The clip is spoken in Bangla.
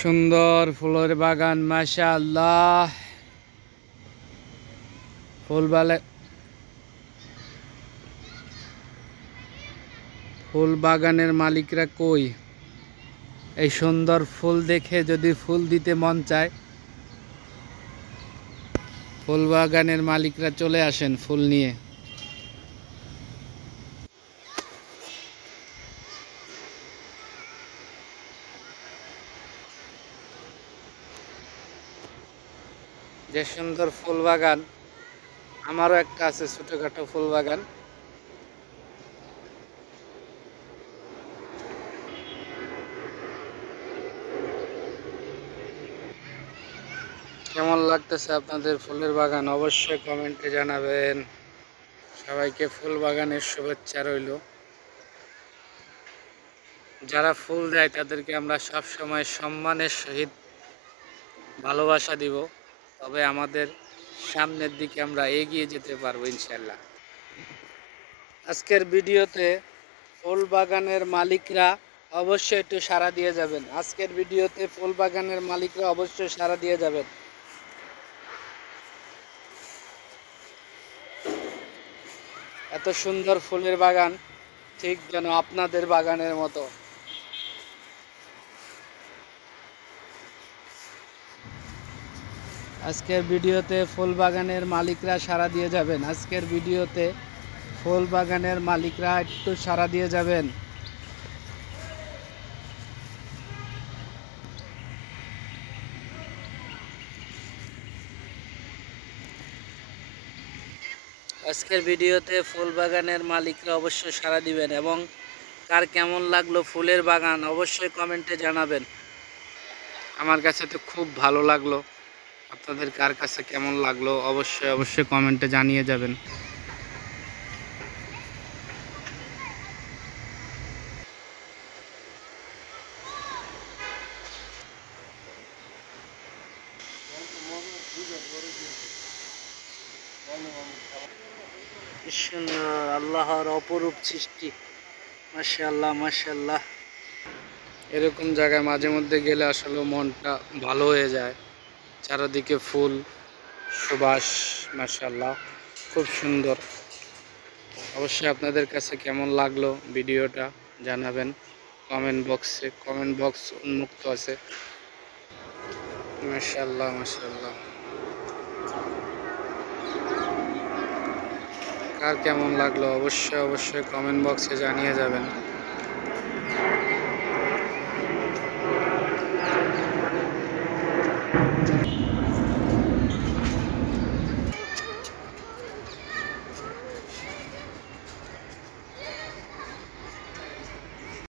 সুন্দর ফুলের বাগান মাশাআল্লাহ। ফুল বাগানের মালিকরা কই? এই সুন্দর ফুল দেখে যদি ফুল দিতে মন চায়, ফুল বাগানের মালিকরা চলে আসেন ফুল নিয়ে। যে সুন্দর ফুল বাগান, আমারও একটা আছে ছোটখাটো ফুল বাগান। কেমন লাগতেছে আপনাদের ফুলের বাগান অবশ্যই কমেন্টে জানাবেন। সবাইকে ফুল বাগানের শুভেচ্ছা রইল। যারা ফুল দেয় তাদেরকে আমরা সব সময় সম্মানের সহিত ভালোবাসা দিব, তবে আমাদের সামনের দিকে আমরা এগিয়ে যেতে পারবো ইনশাল্লাহ। আজকের ভিডিওতে ফুল বাগানের মালিকরা অবশ্যই একটু সাড়া দিয়ে যাবেন। আজকের ভিডিওতে ফুল বাগানের মালিকরা অবশ্যই সাড়া দিয়ে যাবেন। এত সুন্দর ফুলের বাগান, ঠিক যেন আপনাদের বাগানের মতো। আজকের ভিডিওতে ফুল বাগানের মালিকরা সাড়া দিয়ে যাবেন। আজকের ভিডিওতে ফুল বাগানের মালিকরা একটু সাড়া দিয়ে যাবেন। আজকের ভিডিওতে ফুল বাগানের মালিকরা অবশ্যই সাড়া দিবেন এবং কার কেমন লাগলো ফুলের বাগান অবশ্যই কমেন্টে জানাবেন। আমার কাছে তো খুব ভালো লাগলো, আপনাদের কার কাছে কেমন লাগলো অবশ্যই কমেন্টে জানিয়ে যাবেন। আল্লাহর অপরূপ সৃষ্টি, মাশাআল্লাহ মাশাআল্লাহ। এরকম জায়গায় মাঝে মধ্যে গেলে আসলে মনটা ভালো হয়ে যায়। চারিদিকে ফুল সুবাস, মাশাআল্লাহ খুব সুন্দর। অবশ্যই আপনাদের কাছে কেমন লাগলো ভিডিওটা জানাবেন কমেন্ট বক্সে। কমেন্ট বক্স উন্মুক্ত আছে। মাশাআল্লাহ মাশাআল্লাহ। কার কেমন লাগলো অবশ্যই কমেন্ট বক্সে জানিয়ে যাবেন।